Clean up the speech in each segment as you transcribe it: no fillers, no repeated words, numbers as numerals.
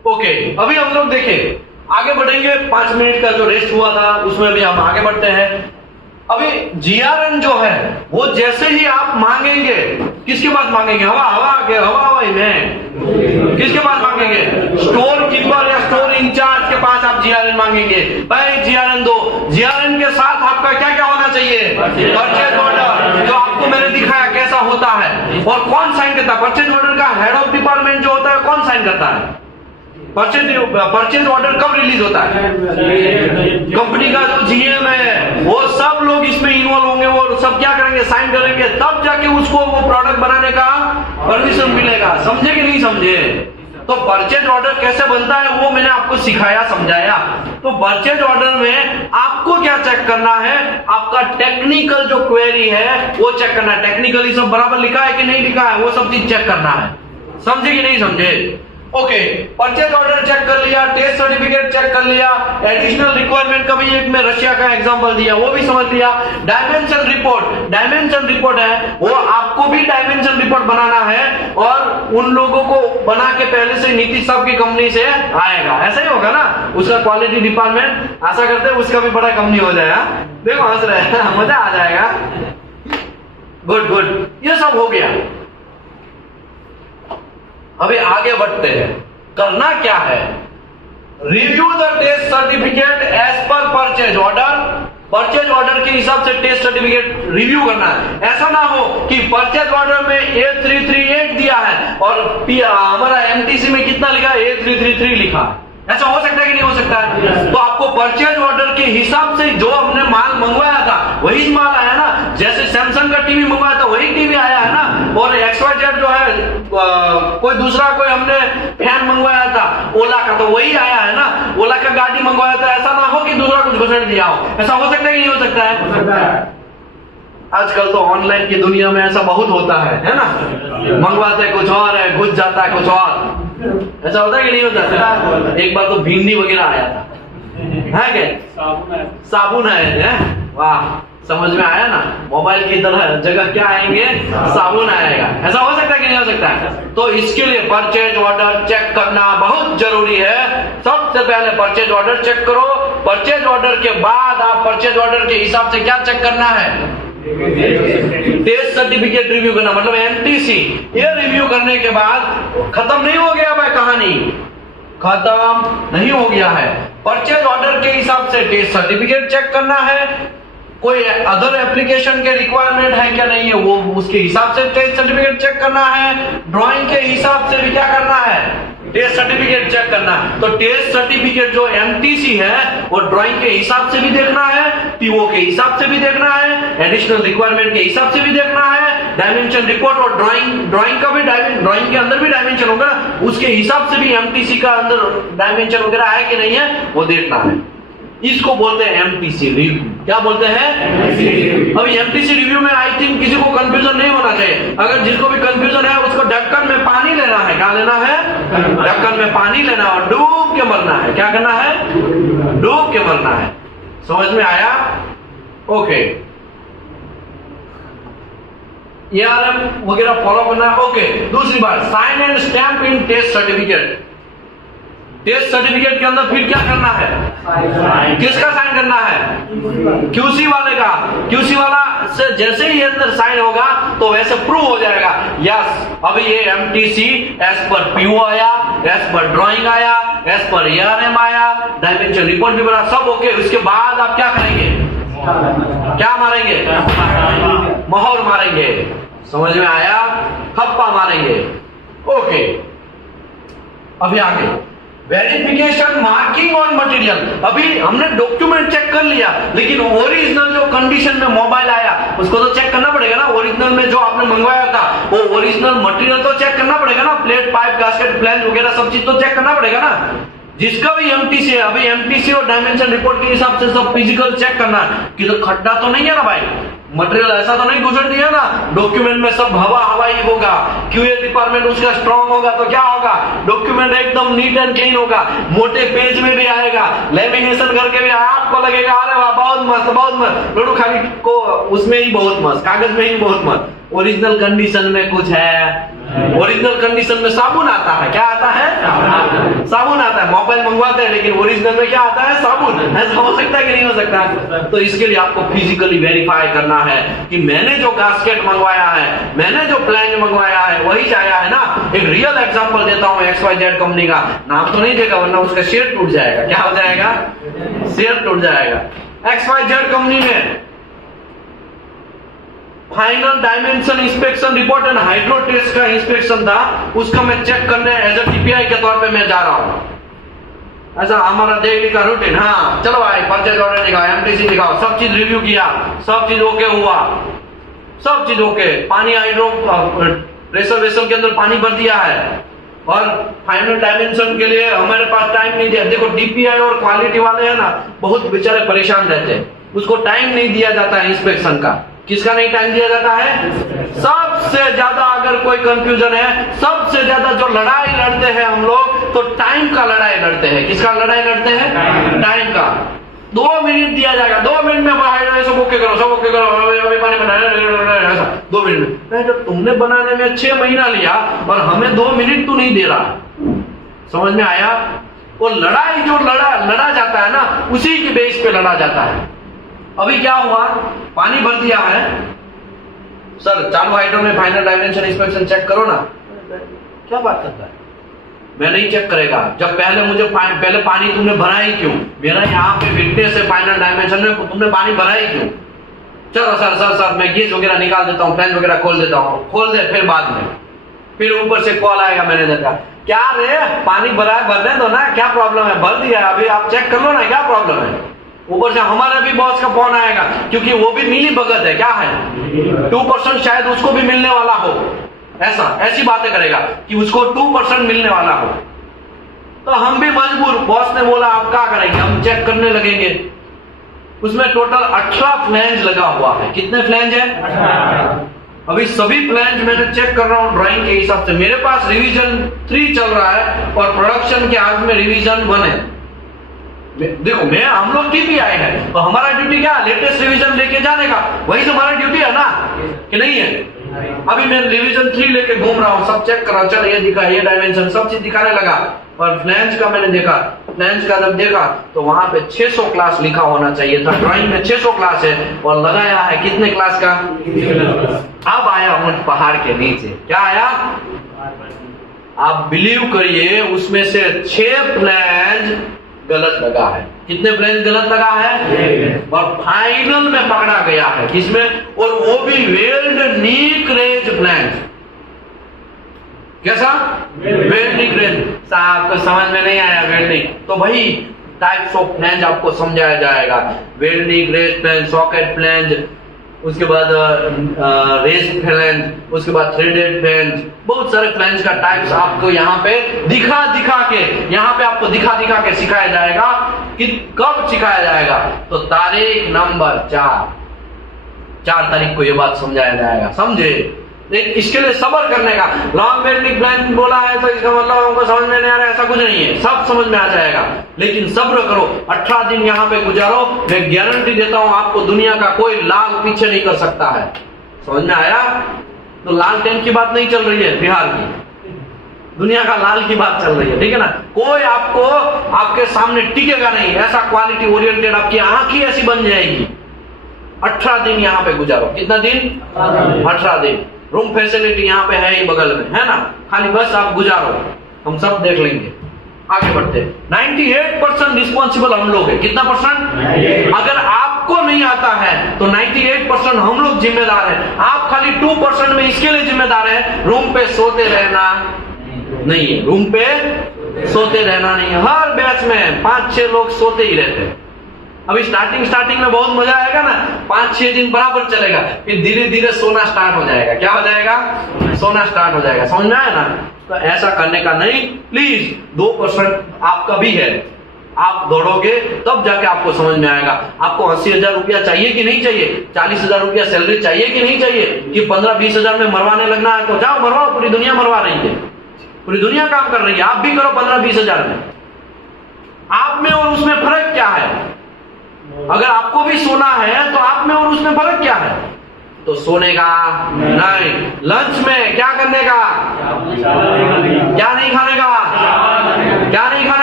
Okay, अभी हम लोग देखें आगे बढ़ेंगे। 5 मिनट का जो रेस्ट हुआ था उसमें भी हम आगे बढ़ते हैं। अभी जीआरएन जो है वो जैसे ही आप मांगेंगे, किसके पास मांगेंगे? हवा में किसके पास मांगेंगे? स्टोर कीपर या स्टोर इंचार्ज के पास आप जीआरएन मांगेंगे। भाई जीआरएन दो। जीआरएन के साथ आपका क्या क्या होना चाहिए? परचेज ऑर्डर, जो आपको मैंने दिखाया कैसा होता है। और कौन साइन करता है? परचेज ऑर्डर का हेड ऑफ डिपार्टमेंट जो होता है कौन साइन करता है? परचेज ऑर्डर कब रिलीज होता है? कंपनी का जो जीएम है वो सब लोग इसमें इन्वॉल्व होंगे, वो सब क्या करेंगे? साइन करेंगे, तब जाके उसको वो प्रोडक्ट बनाने का परमिशन मिलेगा। समझे कि नहीं समझे? तो परचेज ऑर्डर कैसे बनता है वो मैंने आपको सिखाया, समझाया। तो परचेज ऑर्डर में आपको क्या चेक करना है? आपका टेक्निकल जो क्वेरी है वो चेक करना है। टेक्निकली सब बराबर लिखा है कि नहीं लिखा है वो सब चीज चेक करना है। समझे कि नहीं समझे? ओके, परचेज ऑर्डर चेक कर लिया, टेस्ट सर्टिफिकेट चेक कर लिया, एडिशनल रिक्वायरमेंट का भी एक में रशिया का एग्जांपल दिया वो भी समझ लिया। डायमेंशन रिपोर्ट है, वो आपको भी डायमेंशन रिपोर्ट बनाना है और उन लोगों को बना के पहले से नीति सब की कंपनी से आएगा। ऐसा ही होगा ना, उसका क्वालिटी डिपार्टमेंट आशा करते हैं उसका भी बड़ा कंपनी हो जाएगा। देखो हंस रहे हैं, मजा आ जाएगा। गुड, ये सब हो गया। अभी आगे बढ़ते हैं। करना क्या है? Review the test certificate as per purchase order. Purchase order के हिसाब से टेस्ट सर्टिफिकेट रिव्यू करना है। ऐसा ना हो कि परचेज ऑर्डर में A338 दिया है और हमारा एमटीसी में कितना लिखा है? A333 लिखा है। ऐसा हो सकता है कि नहीं हो सकता है? तो आपको परचेज ऑर्डर के हिसाब से जो हमने माल मंगवाया था वही माल आया ना। जैसे सैमसंग का टीवी मंगवाया था वही टीवी आया है ना। और XYZ जो है कोई हमने फैन मंगवाया था ओला का तो वही आया है ना। ओला का गाड़ी मंगवाया था, ऐसा ना हो कि दूसरा कुछ घुसेड़ दिया हो। ऐसा हो सकता है कि नहीं हो सकता है? आजकल तो ऑनलाइन की दुनिया में ऐसा बहुत होता है ना। मंगवाते कुछ और है, घुस जाता है कुछ और। ऐसा होता है कि नहीं होता? एक बार तो भिंडी वगैरह आया था, है क्या? साबुन है। वाह, समझ में आया ना। मोबाइल की तरह जगह क्या आएंगे? साबुन आएगा। ऐसा हो सकता है कि नहीं हो सकता है? तो इसके लिए परचेज ऑर्डर चेक करना बहुत जरूरी है। सबसे पहले परचेज ऑर्डर चेक करो। परचेज ऑर्डर के बाद आप परचेज ऑर्डर के हिसाब से क्या चेक करना है? टेस्ट सर्टिफिकेट रिव्यू करना, मतलब एमटीसी। ये रिव्यू करने के बाद खत्म नहीं हो गया भाई, कहानी खत्म नहीं हो गया है। परचेज ऑर्डर के हिसाब से टेस्ट सर्टिफिकेट चेक करना है। कोई अदर एप्लीकेशन के रिक्वायरमेंट है क्या नहीं है वो उसके हिसाब से टेस्ट सर्टिफिकेट चेक करना है। ड्राइंग के हिसाब से भी क्या करना है? टेस्ट सर्टिफिकेट चेक करना है। तो टेस्ट सर्टिफिकेट जो एमटीसी है वो ड्राइंग के हिसाब से भी देखना है, पीओ के हिसाब से भी देखना है, एडिशनल रिक्वायरमेंट के हिसाब से भी देखना है, डायमेंशन रिपोर्ट और ड्राइंग का भी ड्राइंग के अंदर भी डायमेंशन होगा ना, उसके हिसाब से भी एमटीसी का अंदर डायमेंशन वगैरह है कि नहीं है वो देखना है। इसको बोलते हैं एमटीसी रिव्यू। क्या बोलते हैं? अभी एमटीसी रिव्यू में आई थिंक किसी को कंफ्यूजन नहीं होना चाहिए। अगर जिसको भी कंफ्यूजन है उसको ढक्कन में पानी लेना है। क्या लेना है? ढक्कन में पानी लेना और डूब के मरना है। क्या करना है? डूब के मरना है। समझ में आया? ओके, ARM वगैरह फॉलो करना है। ओके, दूसरी बात, sign and stamp in test certificate. Test certificate के अंदर फिर क्या करना है? किसका साइन करना है? QC वाले का। QC वाला से जैसे ही अंदर साइन होगा तो वैसे प्रूव हो जाएगा यस अभी ये एमटीसी एज पर PO आया, एज पर ड्राइंग आया, एज पर ARM आया, डायमेंशन रिपोर्ट भी बना, सब ओके। उसके बाद आप क्या करेंगे? क्या मारेंगे? मोहर मारेंगे। समझ में आया? खप्पा मारेंगे। ओके, अभी आगे वेरिफिकेशन मार्किंग ऑन मटेरियल। अभी हमने डॉक्यूमेंट चेक कर लिया, लेकिन ओरिजिनल जो कंडीशन में मोबाइल आया उसको तो चेक करना पड़ेगा ना। ओरिजिनल में जो आपने मंगवाया था वो ओरिजिनल मटेरियल तो चेक करना पड़ेगा ना। प्लेट, पाइप, गास्केट, फ्लैंज वगैरह सब चीज तो चेक करना पड़ेगा ना। जिसका भी एमटीसी है, अभी एमटीसी और डायमेंशन रिपोर्ट के हिसाब से सब फिजिकल चेक करना कि तो खड्डा तो नहीं है ना भाई, मटेरियल ऐसा तो नहीं गुजर दिया ना। डॉक्यूमेंट में सब हवाई होगा, क्यूए डिपार्टमेंट उसका स्ट्रांग होगा तो क्या होगा? डॉक्यूमेंट एकदम नीट एंड क्लीन होगा, मोटे पेज में भी आएगा, लेमिनेशन करके भी आपको लगेगा अरे वाह बहुत मस्त बहुत मस्त। लोडू खाली को उसमें ही बहुत मस्त, कागज में ही बहुत मस्त। ओरिजिनल कंडीशन में कुछ है? ओरिजिनल कंडीशन में साबुन आता है। क्या आता है? साबुन आता है, मोबाइल मंगवाते हैं लेकिन ओरिजिनल में क्या आता है? साबुन। ऐसा हो सकता है कि नहीं हो सकता? तो इसके लिए आपको फिजिकली वेरीफाई करना है कि मैंने जो गास्केट मंगवाया है, मैंने जो फ्लैंज मंगवाया है वही आया है ना। एक रियल एग्जांपल देता हूं XYZ कंपनी का, नाम तो नहीं देगा वरना उसका शेयर टूट जाएगा। क्या हो जाएगा? शेयर टूट जाएगा। XYZ कंपनी में final dimension inspection report and hydro test का इंस्पेक्शन था, उसका मैं चेक करने एज ए TPI के तौर पे मैं जा रहा हूं। ऐसा हमारा डेली का रूटीन। हाँ चलो भाई, परचेज ऑर्डर दिखाओ, MTC दिखाओ, सब चीज रिव्यू किया, सब चीज ओके हुआ, सब चीज ओके। पानी हाइड्रो प्रेशर वेसल के अंदर पानी भर दिया है और फाइनल डायमेंशन के लिए हमारे पास टाइम नहीं दिया। देखो DPI और क्वालिटी वाले हैं ना, बहुत बेचारे परेशान रहते हैं, उसको टाइम नहीं दिया जाता है इंस्पेक्शन का। किसका नहीं टाइम दिया जाता है? सबसे ज्यादा अगर कोई कंफ्यूजन है, सबसे ज्यादा जो लड़ाई लड़ते हैं हम लोग, तो टाइम का लड़ाई लड़ते हैं। किसका लड़ाई लड़ते हैं? टाइम का। 2 मिनट दिया जाएगा, 2 मिनट में सब ओके करो, सब ओके करो, अभी पानी बनाया, ऐसा 2 मिनट में। जब तुमने बनाने में 6 महीना लिया और हमें 2 मिनट तू नहीं दे रहा, समझ में आया? वो लड़ाई जो लड़ा जाता है ना, उसी की बेस पे लड़ा जाता है। अभी क्या हुआ, पानी भर दिया है, सर चालू हाइड्रो में फाइनल डायमेंशन इंस्पेक्शन चेक करो ना। क्या बात करता है? मैं नहीं चेक करेगा जब पहले पानी तुमने भरा ही क्यों? मेरा यहाँ पे विटनेस है फाइनल डायमेंशन में, तुमने पानी भरा ही क्यों? चलो सर मैं गेज वगैरह निकाल देता हूँ, फैन वगैरह खोल देता हूँ, खोल दे, फिर बाद में फिर ऊपर से कॉल आएगा मैनेजर का, क्या रे पानी भरा है, भरने दो ना, क्या प्रॉब्लम है? भर दिया अभी आप चेक कर लो ना, क्या प्रॉब्लम है? ऊपर से हमारे भी बॉस का फोन आएगा, क्योंकि वो भी मिली भगत है। क्या है? 2% शायद उसको भी मिलने वाला हो, ऐसी बातें करेगा कि उसको 2% मिलने वाला हो। तो हम भी मजबूर, बॉस ने बोला आप क्या करेंगे? हम चेक करने लगेंगे। उसमें टोटल 18 फ्लैंज लगा हुआ है। कितने फ्लैंज है? 18। अभी सभी फ्लैंज मैंने चेक कर रहा हूं ड्राइंग के हिसाब से। मेरे पास रिवीजन 3 चल रहा है और प्रोडक्शन के आज में रिवीजन 1 है। देखो हम लोग TPI है, तो हमारा ड्यूटी क्या? लेटेस्ट रिवीजन लेके जाने का, वही तो हमारा ड्यूटी है ना, कि नहीं है? अभी मैं रिवीजन 3 लेके घूम रहा हूँ, सब चेक कर रहा हूँ, चल ये दिखा, ये डायमेंशन, सब चीज दिखाने लगा। और फ्लैंज का मैंने देखा, फ्लैंज का जब देखा तो वहां पे 600 क्लास लिखा होना चाहिए था, ड्राइंग में 600 क्लास है और लगाया है कितने क्लास का? अब आया हूं पहाड़ के नीचे। क्या आया? आप बिलीव करिए, उसमें से 6 फ्लैंज गलत लगा है। कितने फ्लैंज गलत लगा है? और फाइनल में पकड़ा गया है। किसमें? और वो भी वेल्ड नीक रेज फ्लैंज। कैसा? वेल्ड नीक रेज। साहब को समझ में नहीं आया वेल्डिंग, तो भाई टाइप्स ऑफ फ्लैंज आपको समझाया जाएगा। वेल्ड नीक रेज फ्लैंज, सॉकेट फ्लैंज, उसके बाद रेस फ्लैंज, उसके बाद थ्रेडेड फ्लैंज, बहुत सारे फ्लैंज का टाइप्स आपको यहाँ पे दिखा के सिखाया जाएगा। कि कब सिखाया जाएगा? तो तारीख नंबर 4 तारीख को ये बात समझाया जाएगा। समझे? इसके लिए सब्र करने का। लॉन्ग वेल्डिंग फ्लैंज बोला है तो इसका मतलब हमको समझ में नहीं आ रहा है, ऐसा कुछ नहीं है, सब समझ में आ जाएगा। लेकिन सब्र करो, 18 दिन यहाँ पे गुजारो, मैं गारंटी देता हूँ आपको दुनिया का कोई लाल पीछे नहीं कर सकता है। समझ में आया? तो लाल टेंट की बात नहीं चल रही है बिहार की, दुनिया का लाल की बात चल रही है, ठीक है ना? कोई आपको आपके सामने टिकेगा नहीं, ऐसा क्वालिटी ओरिएंटेड आपकी आंख ही ऐसी बन जाएगी। 18 दिन यहाँ पे गुजारो। कितना दिन? 18 दिन। रूम फैसिलिटी यहाँ पे है ही बगल में, है ना? खाली बस आप गुजारो, हम सब देख लेंगे। आगे बढ़ते। 98% रिस्पॉन्सिबल हम लोग है। कितना %? अगर आपको नहीं आता है तो 98% हम लोग जिम्मेदार हैं। आप खाली 2% में इसके लिए जिम्मेदार हैं, रूम पे सोते रहना नहीं है। रूम पे सोते रहना नहीं है। हर बैच में 5-6 लोग सोते ही रहते हैं। अभी स्टार्टिंग में बहुत मजा आएगा ना, 5-6 दिन बराबर चलेगा, फिर धीरे धीरे सोना स्टार्ट हो जाएगा। क्या हो जाएगा? सोना स्टार्ट हो जाएगा। समझ में आया ना? तो ऐसा करने का नहीं, प्लीज। 2% आपका भी है, आप दौड़ोगे तब जाके आपको समझ में आएगा। आपको 80,000 रुपया चाहिए कि नहीं चाहिए? 40,000 रुपया सैलरी चाहिए कि नहीं चाहिए? कि 15-20 हजार में मरवाने लगना है तो जाओ मरवाओ, पूरी दुनिया मरवा रही है, पूरी दुनिया काम कर रही है, आप भी करो 15-20 हजार में। आप में और उसमें फर्क क्या है? अगर आपको भी सोना है तो आप में और उसमें फर्क क्या है? तो सोने का नहीं, लंच में क्या करने का? क्या नहीं खाने का? क्या नहीं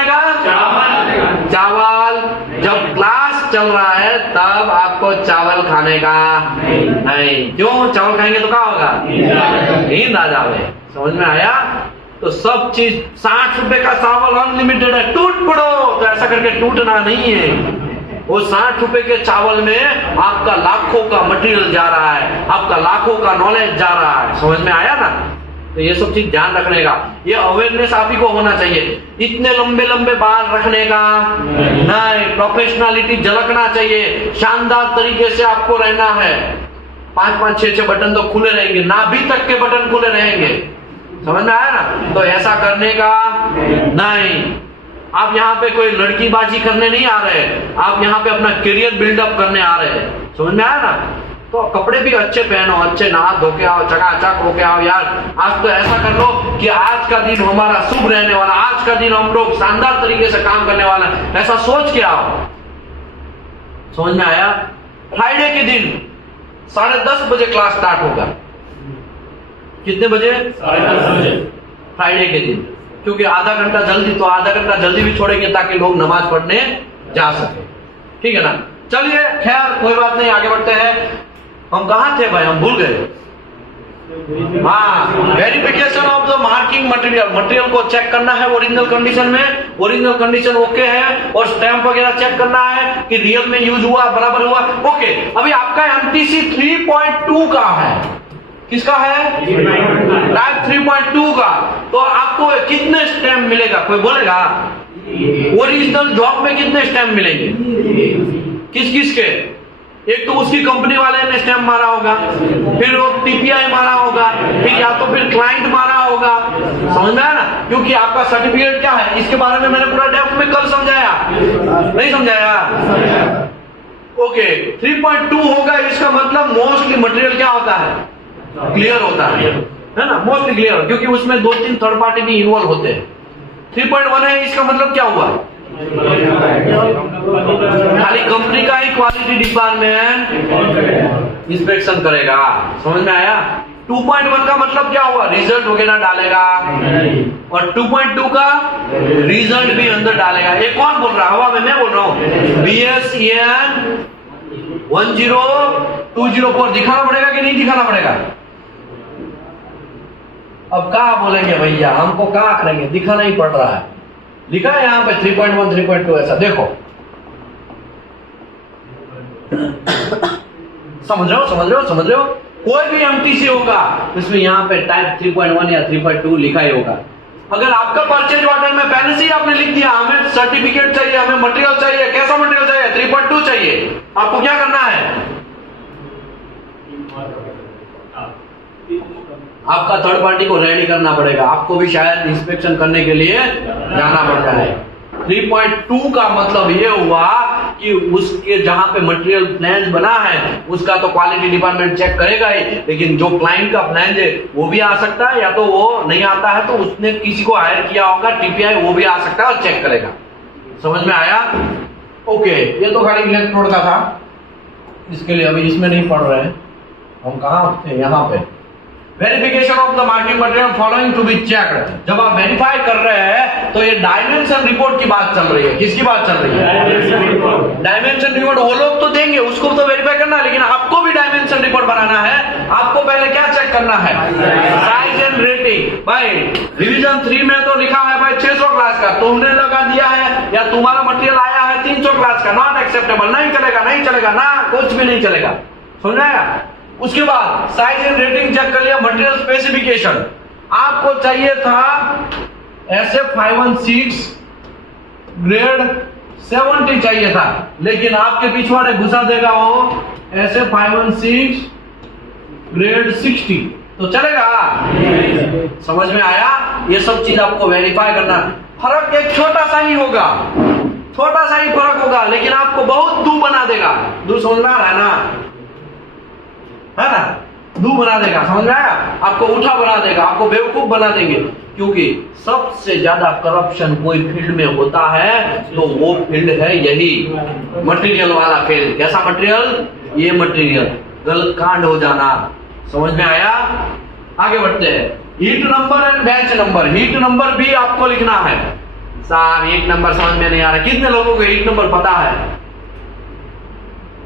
चल रहा है तब आपको चावल खाने का नहीं। क्यों? चावल खाएंगे तो क्या होगा? नींद आ जावे। समझ में आया? तो सब चीज 60 रुपए का चावल अनलिमिटेड है, टूट पड़ो, तो ऐसा करके टूटना नहीं है। वो 60 रुपए के चावल में आपका लाखों का मटेरियल जा रहा है, आपका लाखों का नॉलेज जा रहा है। समझ में आया ना? तो ये सब चीज ध्यान रखने का, ये अवेयरनेस आप ही को होना चाहिए। इतने लंबे लंबे बाल रखने का नहीं, प्रोफेशनलिटी झलकना चाहिए, शानदार तरीके से आपको रहना है। 5-5, 6-6 बटन तो खुले रहेंगे, नाभि तक के बटन खुले रहेंगे। समझ में आया ना? तो ऐसा करने का नहीं। आप यहाँ पे कोई लड़कीबाजी करने नहीं आ रहे, आप यहाँ पे अपना करियर बिल्डअप करने आ रहे हैं। समझ में आया ना? तो कपड़े भी अच्छे पहनो, अच्छे नहा धो के आओ, चकाचक होके आओ। यार आज तो ऐसा कर लो कि आज का दिन हमारा शुभ रहने वाला, आज का दिन हम लोग शानदार तरीके से काम करने वाला, ऐसा सोच के आओ। समझ में आया? फ्राइडे के दिन 10:30 बजे क्लास स्टार्ट होगा। कितने बजे? 10:30 बजे फ्राइडे के दिन, क्योंकि आधा घंटा जल्दी, तो आधा घंटा जल्दी भी छोड़ेंगे ताकि लोग नमाज पढ़ने जा सके। ठीक है ना? चलिए खैर कोई बात नहीं, आगे बढ़ते हैं। हम कहाँ थे भाई? हम भूल गए। हाँ, verification of the marking material. Material को चेक करना है ओरिजिनल कंडीशन में, ओरिजिनल कंडीशन ओके है, और स्टैंप वगैरह चेक करना है कि रियल में यूज हुआ, बराबर हुआ। ओके, अभी आपका MTC 3.2 का है। किसका है? टाइप 3.2 का। तो आपको कितने स्टैम्प मिलेगा? कोई बोलेगा? ओरिजिनल जॉब में कितने स्टैम्प मिलेंगे? किस किस के? एक तो उसकी कंपनी वाले ने स्टैम्प मारा होगा, फिर वो TPI मारा होगा, फिर या तो फिर क्लाइंट मारा होगा। समझ में आया ना? क्योंकि आपका सर्टिफिकेट क्या है, इसके बारे में मैंने पूरा डेप्थ में कल समझाया, नहीं समझाया? ओके, 3.2 होगा, इसका मतलब मोस्टली मटेरियल क्या होता है? क्लियर होता है ना? मोस्टली क्लियर, क्योंकि उसमें 2-3 थर्ड पार्टी भी इन्वॉल्व होते हैं। 3.1 है, इसका मतलब क्या हुआ? खाली कंपनी का ही क्वालिटी डिपार्टमेंट इंस्पेक्शन करेगा। समझ में आया? 2.1 का मतलब क्या हुआ? रिजल्ट वगैरह डालेगा, और 2.2 का रिजल्ट भी अंदर डालेगा। ये कौन बोल रहा है? हवा में मैं बोल रहा हूँ। BSEN 10204 दिखाना पड़ेगा कि नहीं दिखाना पड़ेगा? अब क्या बोलेंगे भैया, हमको क्या करेंगे? दिखाना ही पड़ रहा है। लिखा है यहाँ पे 3.1, 3.2 ऐसा। देखो समझ रहे हो? समझ रहे हो? समझ रहे हो? कोई भी MTC होगा इसमें यहाँ पे टाइप 3.1 या 3.2 लिखा ही होगा। अगर आपका परचेज ऑर्डर में पहले से ही आपने लिख दिया हमें सर्टिफिकेट चाहिए, हमें मटेरियल चाहिए, कैसा मटेरियल चाहिए? 3.2 चाहिए, आपको क्या करना है? आपका थर्ड पार्टी को रेडी करना पड़ेगा। आपको भी शायद इंस्पेक्शन करने के लिए जाना पड़ जाए। 3.2 का मतलब ये हुआ कि उसके जहां पे मटेरियल प्लान बना है उसका तो क्वालिटी डिपार्टमेंट चेक करेगा ही, लेकिन जो क्लाइंट का प्लान है वो भी आ सकता है, या तो वो नहीं आता है तो उसने किसी को हायर किया होगा TPI, वो भी आ सकता है और चेक करेगा। समझ में आया? ओके, ये तो खाली इलेक्ट्रोड का था, इसके लिए अभी इसमें नहीं पढ़ रहे हैं हम। कहाँ थे? यहाँ पे verification of the marking material following to be checked. जब आप वेरीफाई कर रहे हैं तो ये डायमेंशन रिपोर्ट की बात चल रही है। किसकी बात चल रही है? Dimension report. वो लोग तो देंगे, उसको तो वेरीफाई करना है, लेकिन आपको भी डायमेंशन रिपोर्ट बनाना है। आपको पहले क्या चेक करना है? Size and rating. भाई डिवीजन 3 में तो लिखा है भाई 600 क्लास का, तुमने लगा दिया है या तुम्हारा मटेरियल आया है 300 क्लास का, नॉट एक्सेप्टेबल। नहीं चलेगा, नहीं चलेगा ना, कुछ भी नहीं चलेगा। समझ आया? उसके बाद साइज एंड रेटिंग चेक कर लिया। मटेरियल स्पेसिफिकेशन आपको चाहिए था SF516 ग्रेड 70 चाहिए था, लेकिन आपके पिछवाड़े घुसा देगा वो SF516 ग्रेड 60, तो चलेगा? समझ में आया? ये सब चीज आपको वेरीफाई करना। फर्क एक छोटा सा ही होगा, छोटा सा ही फर्क होगा, लेकिन आपको बहुत दू बना देगा। दू समझ में आ रहा है ना? है ना? दू बना देगा। समझ में आया? आपको उठा बना देगा, आपको बेवकूफ बना देंगे। क्योंकि सबसे ज्यादा करप्शन कोई फील्ड में होता है तो वो फील्ड है यही मटेरियल वाला फील्ड। कैसा मटेरियल? ये मटेरियल गलत कांड हो जाना। समझ में आया? आगे बढ़ते हैं। Heat number and batch number. Heat number भी आपको लिखना है। साहब हीट नंबर समझ में नहीं आ रहा। कितने लोगों को हीट नंबर पता है?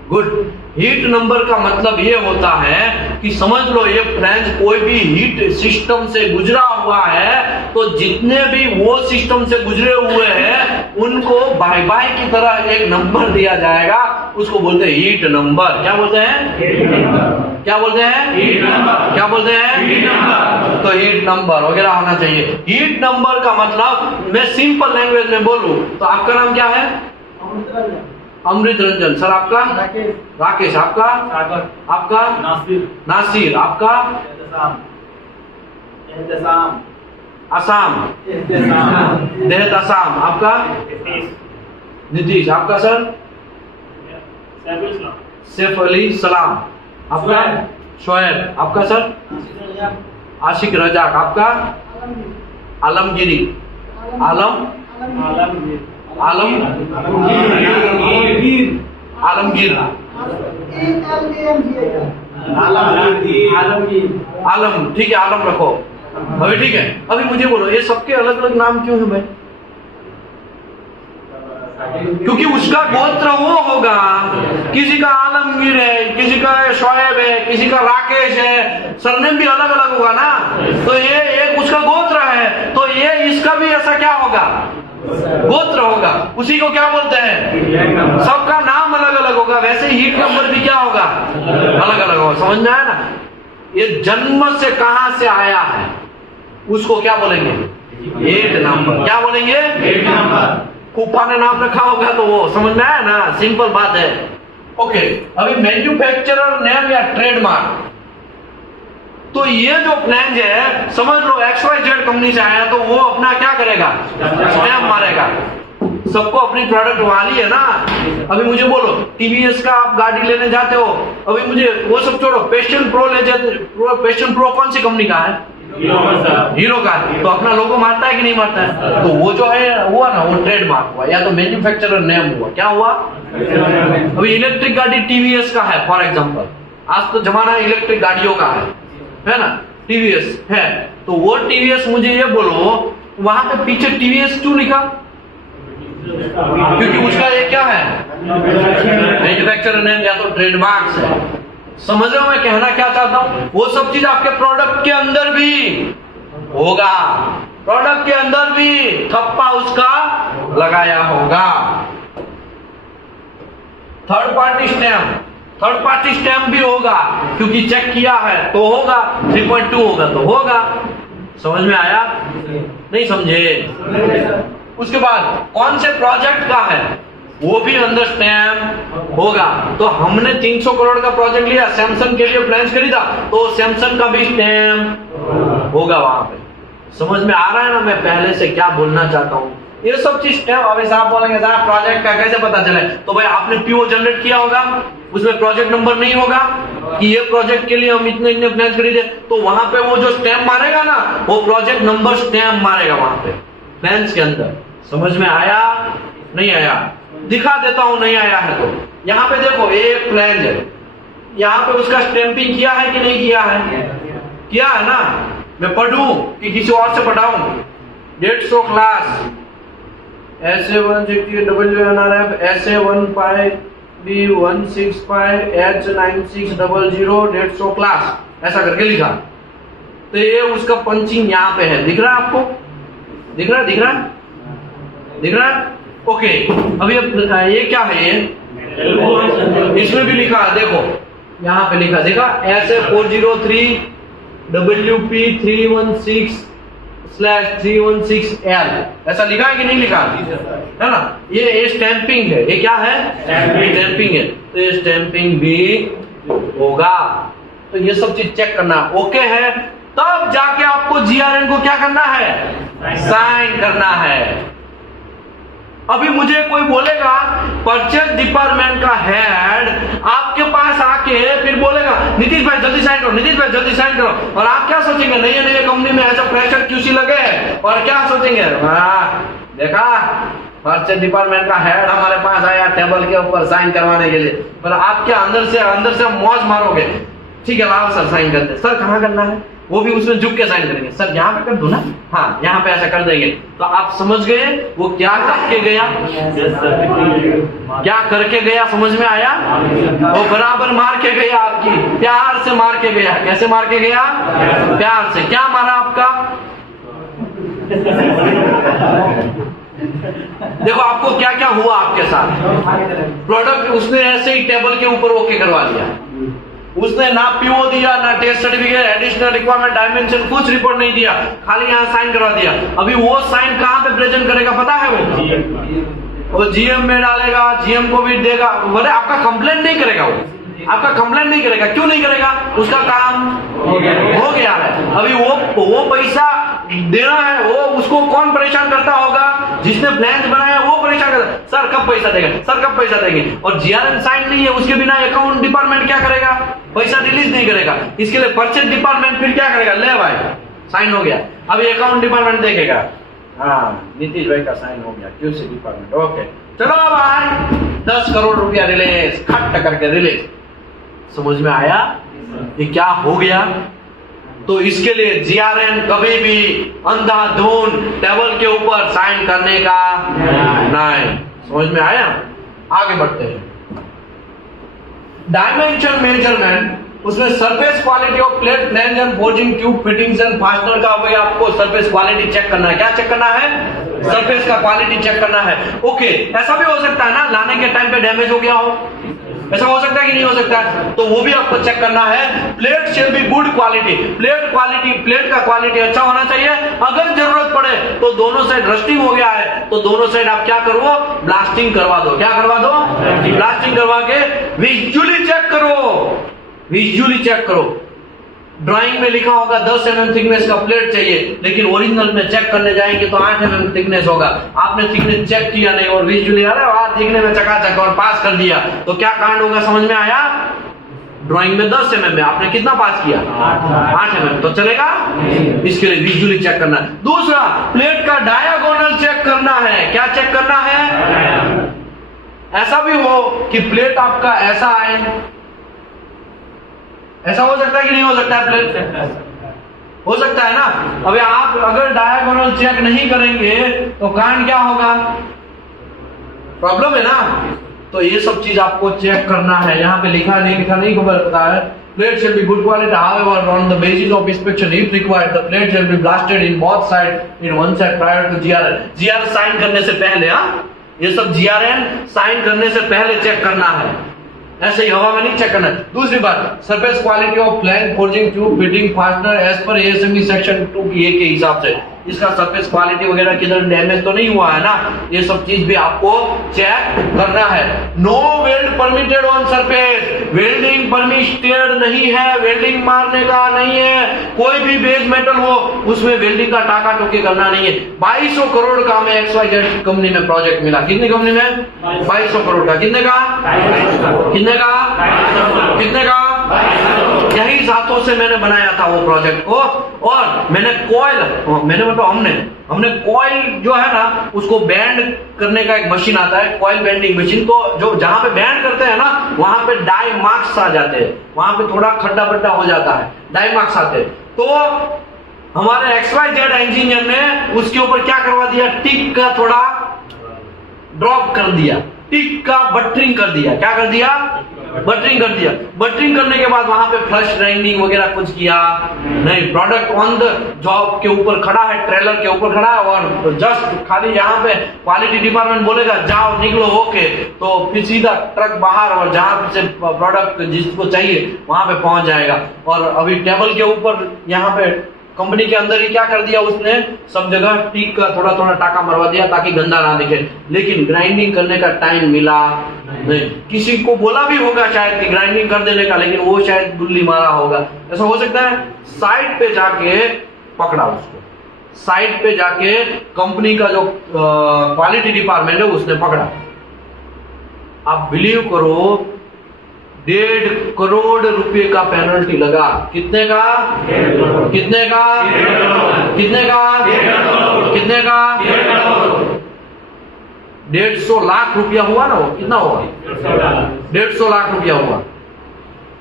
गुड। हीट नंबर का मतलब ये होता है कि समझ लो ये फ्लैंज कोई भी हीट सिस्टम से गुजरा हुआ है तो जितने भी वो सिस्टम से गुजरे हुए हैं उनको बाय बाय की तरह एक नंबर दिया जाएगा, उसको बोलते हैं हीट नंबर। क्या बोलते हैं? क्या बोलते हैं? Heat number. क्या बोलते हैं? Heat number. तो हीट नंबर वगैरह होना चाहिए। हीट नंबर का मतलब मैं सिंपल लैंग्वेज में बोलूं तो आपका नाम क्या है? अमृत रंजन। सर आपका? राकेश। आपका? सागर। आपका? नासिर। आपका? आसाम। देहत आसाम। आपका? नीतीश। आपका सर? सैफ अली सलाम। आपका? शोएब। आपका सर? आशिक रजाक। आपका? आलमगिरी। आलमगीर। आलम। ठीक है, आलम रखो अभी। ठीक है, अभी मुझे बोलो ये सबके अलग अलग नाम क्यों है भाई? क्योंकि उसका गोत्र वो होगा, किसी का आलमगीर है, किसी का शोएब है, किसी का राकेश है, सरनेम भी अलग अलग होगा ना। तो ये एक उसका गोत्र है, तो ये इसका भी ऐसा क्या होगा? गोत्र होगा। उसी को क्या बोलते हैं? सबका नाम अलग अलग होगा। वैसे हीट नंबर भी क्या होगा? अलग अलग होगा। समझ में आया ना? ये जन्म से कहां से आया है उसको क्या बोलेंगे? Heat number. क्या बोलेंगे? Heat number. फूफा ने नाम रखा होगा तो वो समझ में आया ना? सिंपल बात है। ओके, अभी मैन्युफैक्चरर नेम या ट्रेडमार्क। तो ये जो फ्लैंज है समझ लो XYZ कंपनी से आया तो वो अपना क्या करेगा? स्टैम्प मारेगा। सबको अपनी प्रोडक्ट वाली है ना। अभी मुझे बोलो टीवीएस का आप गाड़ी लेने जाते हो, अभी मुझे वो सब छोड़ो, पैशन प्रो ले जाते। पैशन प्रो कौन सी कंपनी का है? हीरो का। तो अपना लोगो मारता है कि नहीं मारता है? तो वो जो है हुआ ना, वो ट्रेडमार्क हुआ या तो मैन्युफैक्चरर नेम हुआ। क्या हुआ? अभी इलेक्ट्रिक गाड़ी टीवीएस का है फॉर एग्जाम्पल। आज तो जमाना इलेक्ट्रिक गाड़ियों का है ना? टीवीएस है तो वो टीवीएस, मुझे ये बोलो वहां पे पीछे टीवीएस क्यों लिखा? क्योंकि उसका ये क्या है? मैन्युफैक्चरर नेम या तो ट्रेडमार्क्स है। समझ रहे हो मैं कहना क्या चाहता हूं? वो सब चीज आपके प्रोडक्ट के अंदर भी होगा। प्रोडक्ट के अंदर भी थप्पा उसका लगाया होगा। Third party stamp. Third party stamp भी होगा क्योंकि चेक किया है तो होगा। 3.2 होगा तो होगा। समझ में आया? नहीं समझे? उसके बाद कौन से प्रोजेक्ट का है वो भी अंदर स्टैम्प होगा। तो हमने 300 करोड़ का प्रोजेक्ट लिया, सैमसंग के लिए प्लान खरीदा, तो सैमसंग का भी स्टैम्प होगा वहां पे। समझ में आ रहा है ना मैं पहले से क्या बोलना चाहता हूँ? ये सब चीज स्टैम्प। अभी साहब बोलेंगे साहब प्रोजेक्ट का कैसे पता चले? तो भाई आपने पीओ जनरेट किया होगा, उसमें प्रोजेक्ट नंबर नहीं होगा कि ये प्रोजेक्ट के लिए हम इतने इतने प्लान खरीदे, तो वहां पे वो जो स्टैम्प मारेगा ना, वो प्रोजेक्ट नंबर स्टैम्प मारेगा वहां पे प्लान्स के अंदर। समझ में आया? नहीं आया? दिखा देता हूं नहीं आया है तो। यहाँ पे देखो एक प्लान है, यहाँ पे उसका स्टैंपिंग किया है कि नहीं किया है? किया है ना? मैं पढ़ूं कि किसी और से पढ़ाऊं? 150 class SA160 WNRF SA15B165 H9600 150 class ऐसा करके लिखा। तो ये उसका पंचिंग यहाँ पे है। दिख रहा है आपको? दिख रहा है? दिख रहा है? दिख रहा है? ओके, अभी ये क्या है? ये इसमें भी लिखा है, देखो यहाँ पे लिखा, देखा SA403 WP316/316L ऐसा लिखा है कि नहीं लिखा है ना? ये स्टैंपिंग है। ये क्या है? स्टैंपिंग है। तो ये स्टैंपिंग भी होगा। तो ये सब चीज चेक करना ओके है, तब जाके आपको GRN को क्या करना है? साइन करना है। अभी मुझे कोई बोलेगा परचेज डिपार्टमेंट का हेड आपके पास आके फिर बोलेगा नीतीश भाई जल्दी साइन करो, नीतीश भाई जल्दी साइन करो, और आप क्या सोचेंगे? नई नई कंपनी में ऐसा फ्रेशर QC लगे हैं, और क्या सोचेंगे? देखा परचेज डिपार्टमेंट का हेड हमारे पास आया टेबल के ऊपर साइन करवाने के लिए। पर आप क्या अंदर से मौज मारोगे? ठीक है लाओ सर साइन करते। सर कहाँ करना है? वो भी उसमें झुक के साइन करेंगे। सर यहाँ पे कर दो ना, हाँ यहाँ पे ऐसा कर देंगे। तो आप समझ गए वो क्या करके गया, क्या करके गया, समझ में आया? वो बराबर मार के गया, आपकी प्यार से मार के गया। कैसे मार के गया? प्यार से। क्या मारा आपका? देखो आपको क्या क्या हुआ आपके साथ। प्रोडक्ट उसने ऐसे ही टेबल के ऊपर ओके करवा दिया, उसने ना पीओ दिया, ना test certificate, additional requirement, dimension, कुछ रिपोर्ट नहीं दिया, खाली यहाँ साइन करवा दिया। अभी वो साइन कहाँ पे प्रेजेंट करेगा पता है? वो जीएम में डालेगा, जीएम को भी देगा। बोले आपका कंप्लेंट नहीं करेगा, वो आपका कंप्लेंट नहीं करेगा। क्यों नहीं करेगा? उसका काम हो गया है। अभी वो पैसा देना है, वो उसको कौन परेशान करता होगा? जिसने प्लान बनाया वो परेशान करता है। सर कब पैसा देगा, सर कब पैसा देंगे? और जीआरएम साइन नहीं है, उसके बिना अकाउंट डिपार्टमेंट क्या करेगा? पैसा रिलीज नहीं करेगा। इसके लिए परचेज डिपार्टमेंट फिर क्या करेगा? ले भाई साइन हो गया, अभी अकाउंट डिपार्टमेंट देखेगा, हाँ नीतीश भाई का साइन हो गया, क्यूसी डिपार्टमेंट ओके, चलो भाई 10 करोड़ रुपया रिलीज, खट करके रिलीज। समझ में आया ये क्या हो गया? तो इसके लिए जीआरएन कभी भी अंधाधुन टेबल के ऊपर साइन करने का नहीं। समझ में आया? आगे बढ़ते हैं। डायमेंशन मेजरमेंट, उसमें surface quality of plate, flange and forging, tube fittings and fastener का भाई आपको सरफेस क्वालिटी चेक करना है। क्या चेक करना है? सरफेस का क्वालिटी चेक करना है। ओके, ऐसा भी हो सकता है ना लाने के टाइम पे डैमेज हो गया हो, ऐसा हो सकता है कि नहीं हो सकता है? तो वो भी आपको चेक करना है। Plate shall be good quality, plate का क्वालिटी अच्छा होना चाहिए। अगर जरूरत पड़े तो दोनों साइड रस्टिंग हो गया है तो दोनों साइड आप क्या करो? ब्लास्टिंग करवा दो। क्या करवा दो? ब्लास्टिंग करवा के विजुअली चेक करो, विजुअली चेक करो। ड्राइंग में लिखा होगा 10 mm थिकनेस का प्लेट चाहिए, लेकिन ओरिजिनल में चेक करने जाएंगे तो 8 mm थिकनेस होगा। आपने थिकनेस चेक किया नहीं और विजुअली अरे वाह दिखने में चकाचक और पास कर दिया, तो क्या कांड होगा? समझ में आया? ड्राइंग में 10 mm में आपने कितना पास किया? 8 mm, तो चलेगा? इसके लिए विजुअली चेक करना है। दूसरा, प्लेट का डायगोनल चेक करना है। क्या चेक करना है? ऐसा भी हो कि प्लेट आपका ऐसा आए, ऐसा हो सकता है कि नहीं हो सकता है? प्लेट हो सकता है ना। अभी आप अगर डायगोनल चेक नहीं करेंगे तो कांड क्या होगा? प्रॉब्लम है ना। तो ये सब चीज आपको चेक करना है। यहाँ पे लिखा नहीं खबर पता है। Plate shall be good quality, however, on the basis of inspection, if required, the plate shall be blasted in both sides, in one side prior to GRN. GRN sign करने से पहले, हाँ, ये सब GRN साइन करने से पहले check करना है, ऐसे ही हवा में नहीं चेक करना। दूसरी बात, surface quality of flange, forging, tube fitting, fastener as per ASME section 2 की ए के हिसाब से इसका सरफेस क्वालिटी वगैरह किधर डैमेज तो नहीं हुआ है ना, ये सब चीज भी आपको चेक करना है। No weld permitted on surface, welding permitted नहीं है, वेल्डिंग मारने का नहीं है। कोई भी बेस मेटल हो उसमें वेल्डिंग का टाका टोकी करना नहीं है। 2200 करोड़ का हमें XYZ कंपनी में प्रोजेक्ट मिला। कितनी कंपनी में? 2200 करोड़ का। कितने का? कितने का? कितने का? यही हाथों से मैंने बनाया था वो प्रोजेक्ट को। और मैंने हमने कॉइल जो है ना उसको बैंड करने का एक मशीन आता है, कॉइल बैंडिंग मशीन को, जो जहां पे बैंड करते हैं ना वहां पे डाई मार्क्स आ जाते हैं, वहां पे थोड़ा खड्डा बड्डा हो जाता है, डाई मार्क्स आते हैं। तो हमारे XYZ इंजीनियर ने उसके ऊपर क्या करवा दिया? टिक का थोड़ा ड्रॉप कर दिया, टिक का बटरिंग कर दिया। क्या कर दिया? बटरिंग कर दिया। बटरिंग करने के बाद वहां पे फ्लश ग्राइंडिंग वगैरह कुछ किया नहीं। प्रोडक्ट ऑन द जॉब के ऊपर खड़ा है, ट्रेलर के ऊपर खड़ा है और जस्ट खाली यहाँ पे क्वालिटी डिपार्टमेंट बोलेगा जाओ निकलो ओके, तो फिर सीधा ट्रक बाहर और जहां से प्रोडक्ट जिसको चाहिए वहां पे पहुंच जाएगा। और अभी टेबल के ऊपर यहाँ पे कंपनी के अंदर ही क्या कर दिया उसने? सब जगह टिक का थोड़ा थोड़ा टाका मरवा दिया ताकि गंदा ना दिखे, लेकिन ग्राइंडिंग करने का टाइम मिला नहीं। किसी को बोला भी होगा शायद कि ग्राइंडिंग कर देने का, लेकिन वो शायद गुल्ली मारा होगा, ऐसा हो सकता है। साइड पे जाके पकड़ा उसको, साइड पे जाके कंपनी का जो क्वालिटी डिपार्टमेंट है उसने पकड़ा। आप बिलीव करो 1.5 करोड़ रुपए का पेनल्टी लगा। कितने का? कितने का? कितने का? कितने का? 150 लाख रुपया हुआ ना। वो कितना हुआ? 150 लाख रुपया हुआ।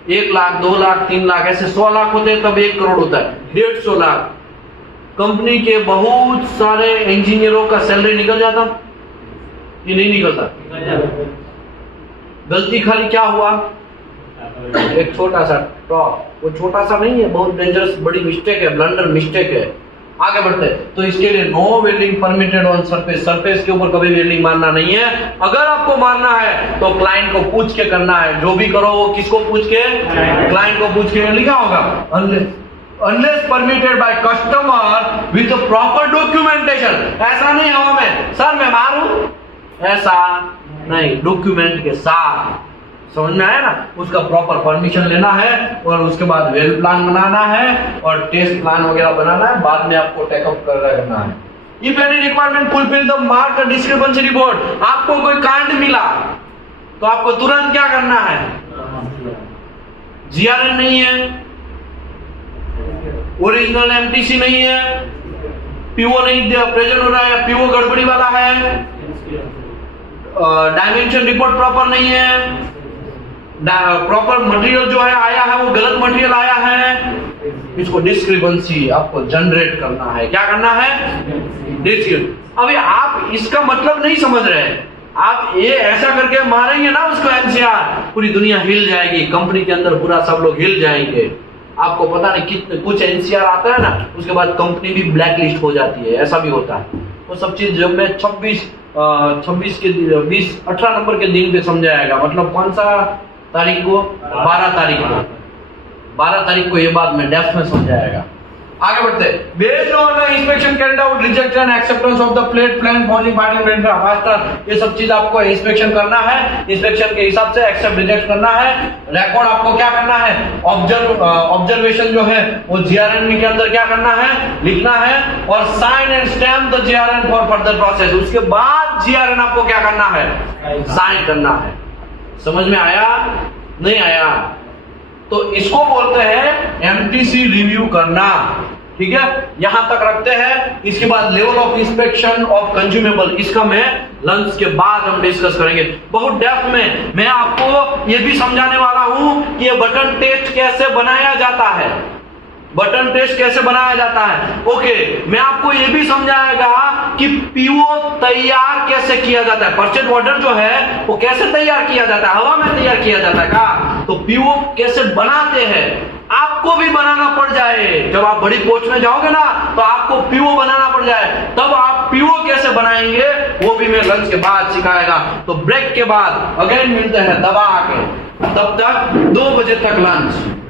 1 लाख, 2 लाख, 3 लाख, ऐसे 100 लाख होते हैं तब 1 करोड़ होता है, 150 लाख। कंपनी के बहुत सारे इंजीनियरों का सैलरी निकल जाता ये नहीं निकलता। गलती खाली क्या हुआ, एक छोटा सा टॉप, वो छोटा सा नहीं है, बहुत डेंजरस बड़ी मिस्टेक है, ब्लंडर मिस्टेक है। आगे बढ़ते हैं। तो इसके लिए no welding permitted on surface, surface के ऊपर कभी वेल्डिंग मारना नहीं है। अगर आपको मारना है तो क्लाइंट को पूछ के करना है, जो भी करो वो किसको पूछ के, क्लाइंट को पूछ के। लिखा होगा unless permitted by customer with proper documentation. ऐसा नहीं हवा में सर मैं मारूं, ऐसा नहीं, डॉक्यूमेंट के साथ। समझ में आया ना, उसका प्रॉपर परमिशन लेना है और उसके बाद वेल प्लान बनाना है और टेस्ट प्लान वगैरह बनाना है, बाद में आपको टेकअप करना है। If any requirement fulfil the mark discrepancy report, आपको कोई कांड मिला तो आपको तुरंत क्या करना है, जीआरएन नहीं है, ओरिजिनल एमटीसी नहीं है, पीओ नहीं प्रेजेंट हो रहा है, पीओ गड़बड़ी वाला है, डायमेंशन रिपोर्ट प्रॉपर नहीं है, प्रॉपर मटेरियल जो है आया है वो गलत मटेरियल आया है, इसको डिस्क्रिपेंसी आपको जनरेट करना है। क्या करना है, अभी आप इसका मतलब नहीं समझ रहे हैं, आप ये ऐसा करके मारेंगे ना उसको एनसीआर, पूरी दुनिया हिल जाएगी, कंपनी के अंदर पूरा सब लोग हिल जाएंगे। आपको पता नहीं कितने कुछ एनसीआर आता है ना, उसके बाद कंपनी भी ब्लैक लिस्ट हो जाती है, ऐसा भी होता है। वो सब चीज जब मैं 26 के 18 नंबर के दिन पे समझाएगा, मतलब कौन सा तारीख को, 12 तारीख को ये बात मैं डेप्थ में समझाएगा। आगे बढ़ते हैं। Based on the inspection carried out, rejection, acceptance of the plate plan forming parting render faster, ये सब चीज आपको इंस्पेक्शन करना है, इंस्पेक्शन के हिसाब से एक्सेप्ट रिजेक्ट करना है। रिकॉर्ड आपको क्या करना है, ऑब्जर्वेशन जो है वो जीआरएन के अंदर क्या करना है, लिखना है और sign and stamp the GRN for further process. उसके बाद जीआरएन आपको क्या करना है, साइन करना है। समझ में आया, नहीं आया? तो इसको बोलते हैं एमटीसी रिव्यू करना। ठीक है, यहां तक रखते हैं। इसके बाद level of inspection of consumable, इसका मैं लंच के बाद हम डिस्कस करेंगे बहुत डेप्थ में। मैं आपको ये भी समझाने वाला हूं कि ये बटन टेस्ट कैसे बनाया जाता है, बटन टेस्ट कैसे बनाया जाता है। ओके, मैं आपको ये भी समझाएगा कि पीओ तैयार कैसे किया जाता है, परचेज ऑर्डर जो है वो कैसे तैयार किया जाता है, हवा में तैयार किया जाता है का, तो पीओ कैसे बनाते हैं, आपको भी बनाना पड़ जाए। जब आप बड़ी पोस्ट में जाओगे ना तो आपको पीओ बनाना पड़ जाए, तब आप पीओ कैसे बनाएंगे वो भी मैं लंच के बाद सिखाएगा। तो ब्रेक के बाद अगेन मिलते हैं दबा के, तब तक 2 बजे तक लंच।